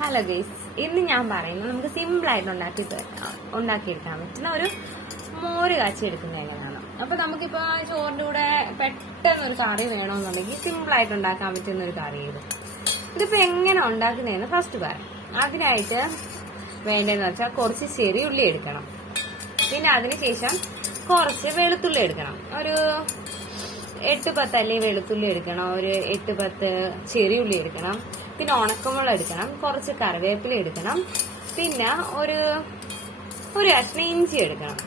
Hello guys ഇന്ന് ഞാൻ പറയുന്നത് നമുക്ക് സിമ്പിൾ ആയിട്ട് ഉണ്ടാക്കി ഉണ്ടാക്കിയെടുക്കാൻ പറ്റുന്ന ഒരു മോര് കാച്ചി എടുക്കുന്ന എങ്ങനെയാണ് അപ്പൊ നമുക്കിപ്പോ ചോറിന്റെ കൂടെ പെട്ടെന്ന് ഒരു കറി വേണമെന്നുണ്ടെങ്കിൽ സിമ്പിൾ ആയിട്ട് ഉണ്ടാക്കാൻ പറ്റുന്ന ഒരു കറി ഇത്. ഇതിപ്പോ എങ്ങനെ ഉണ്ടാക്കുന്നതെന്ന് ഫസ്റ്റ് പറയാം അതിനായിട്ട് വേണ്ടതെന്ന് വെച്ചാൽ കുറച്ച് ചെറിയ ഉള്ളി എടുക്കണം. പിന്നെ അതിനുശേഷം കുറച്ച് വെളുത്തുള്ളി എടുക്കണം. ഒരു എട്ട് പത്ത് അല്ലെങ്കിൽ വെളുത്തുള്ളി എടുക്കണം. ഒരു എട്ട് പത്ത് ചെറിയുള്ളി എടുക്കണം. പിന്നെ ഉണക്കമുളക് എടുക്കണം കുറച്ച് കറിവേപ്പില എടുക്കണം പിന്നെ ഒരു ഒരു കഷ്ണം ഇഞ്ചി എടുക്കണം.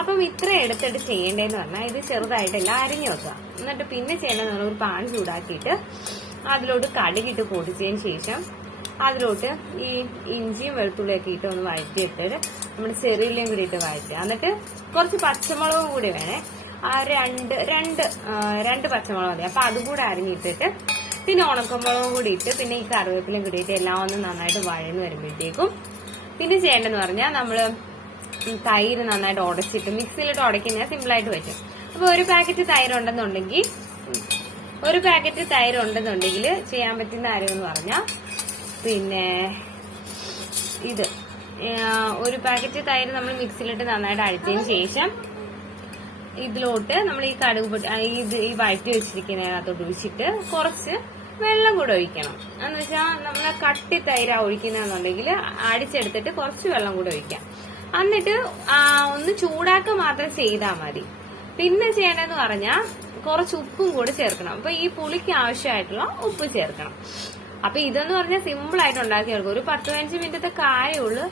അപ്പം ഇത്ര എടുത്തിട്ട് ചെയ്യേണ്ടതെന്ന് പറഞ്ഞാൽ ഇത് ചെറുതായിട്ടല്ല അരിഞ്ഞു വെക്കുക. എന്നിട്ട് പിന്നെ ചെയ്യേണ്ടതെന്ന് ഒരു പാൻ ചൂടാക്കിയിട്ട് അതിലോട്ട് കടുകിട്ട് പൊടിച്ചതിന് ശേഷം അതിലോട്ട് ഈ ഇഞ്ചിയും വെളുത്തുള്ളിയൊക്കെ ഇട്ട് ഒന്ന് വഴറ്റിയിട്ടിട്ട് നമ്മൾ ചെറിയിലും കൂടി ഇട്ട് വഴറ്റുക. എന്നിട്ട് കുറച്ച് പച്ചമുളകും കൂടി വേണേ. ആ രണ്ട് രണ്ട് രണ്ട് പച്ചമുളക് മതി. അപ്പം അതും കൂടെ അരിഞ്ഞിട്ടിട്ട് പിന്നെ ഉണക്കമുളകും കൂടി ഇട്ട് പിന്നെ ഈ കറിവേപ്പിലും കൂടിയിട്ട് എല്ലാം ഒന്ന് നന്നായിട്ട് വഴന്ന് വരുമ്പോഴത്തേക്കും പിന്നെ ചെയ്യേണ്ടതെന്ന് പറഞ്ഞാൽ നമ്മൾ തൈര് നന്നായിട്ട് ഉടച്ചിട്ട് മിക്സിയിലിട്ട് ഉടയ്ക്കുന്ന സിമ്പിളായിട്ട് പറ്റും അപ്പോൾ ഒരു പാക്കറ്റ് തൈര് ഉണ്ടെന്നുണ്ടെങ്കിൽ ഒരു പാക്കറ്റ് തൈര് ഉണ്ടെന്നുണ്ടെങ്കിൽ ചെയ്യാൻ പറ്റുന്ന കാര്യമെന്ന് പറഞ്ഞാൽ പിന്നെ ഇത്. ഒരു പാക്കറ്റ് തൈര് നമ്മൾ മിക്സിയിലിട്ട് നന്നായിട്ട് അഴിച്ചതിന് ശേഷം ഇതിലോട്ട് നമ്മൾ ഈ കടുക് ഇത് ഈ വഴറ്റി വെച്ചിരിക്കുന്നതിനകത്തോട്ട് ഒഴിച്ചിട്ട് കുറച്ച് വെള്ളം കൂടെ ഒഴിക്കണം. എന്ന് വെച്ചാൽ നമ്മൾ കട്ടി തൈര ഒഴിക്കുന്നതെന്നുണ്ടെങ്കിൽ അടിച്ചെടുത്തിട്ട് കുറച്ച് വെള്ളം കൂടെ ഒഴിക്കാം. എന്നിട്ട് ഒന്ന് ചൂടാക്കുക മാത്രം ചെയ്താൽ മതി. പിന്നെ ചെയ്യേണ്ടതെന്ന് പറഞ്ഞാൽ കുറച്ച് ഉപ്പും കൂടി ചേർക്കണം. അപ്പൊ ഈ പുളിക്ക് ആവശ്യമായിട്ടുള്ള ഉപ്പ് ചേർക്കണം. അപ്പൊ ഇതെന്ന് പറഞ്ഞാൽ സിമ്പിൾ ആയിട്ട് ഉണ്ടാക്കിയെടുക്കും. ഒരു പത്ത് പതിനഞ്ച് മിനിറ്റത്തെ കാര്യമുള്ളൂ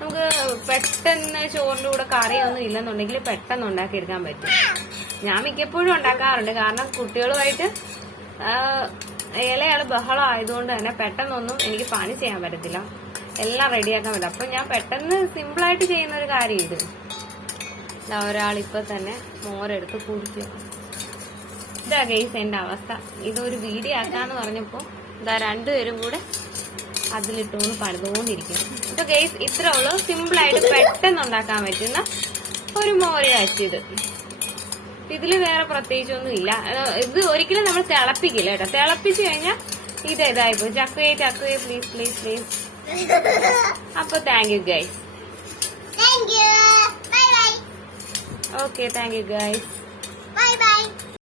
നമുക്ക് പെട്ടെന്ന് ചോറിന്റെ കൂടെ കറിയൊന്നും ഇല്ലെന്നുണ്ടെങ്കിൽ പെട്ടെന്ന് ഉണ്ടാക്കിയെടുക്കാൻ പറ്റും. ഞാൻ മിക്കപ്പോഴും ഉണ്ടാക്കാറുണ്ട്. കാരണം കുട്ടികളുമായിട്ട് ഇലയാൾ ബഹളം ആയതുകൊണ്ട് തന്നെ പെട്ടെന്നൊന്നും എനിക്ക് പണി ചെയ്യാൻ പറ്റത്തില്ല. എല്ലാം റെഡിയാക്കാൻ പറ്റും. അപ്പൊ ഞാൻ പെട്ടെന്ന് സിമ്പിളായിട്ട് ചെയ്യുന്ന ഒരു കാര്യം ഇത്. ഒരാളിപ്പോൾ ഒരാളിപ്പോ തന്നെ മോരെടുത്ത് കുടിക്കും. ഇതാ ഗെയ്സ് എന്റെ അവസ്ഥ. ഇതൊരു വീഡിയോ ആക്കാന്ന് പറഞ്ഞപ്പോൾ ഇതാ രണ്ടുപേരും കൂടെ അതിലിട്ടുകൊണ്ട് പണിതുകൊണ്ടിരിക്കുന്നു ഇപ്പൊ ഗെയ്സ് ഇത്രേ ഉള്ളൂ. സിമ്പിളായിട്ട് പെട്ടെന്ന് ഉണ്ടാക്കാൻ പറ്റുന്ന ഒരു മോര് കാച്ചിയത് ഇതിൽ വേറെ പ്രത്യേകിച്ചൊന്നും ഇല്ല. ഇത് ഒരിക്കലും നമ്മൾ തിളപ്പിക്കില്ല കേട്ടോ. തിളപ്പിച്ചു കഴിഞ്ഞാൽ ഇത് ഇതായിപ്പോ ചക്കയെ ചക്കയെ പ്ലീസ് പ്ലീസ് പ്ലീസ് അപ്പൊ thank you guys. Okay thank you guys bye bye.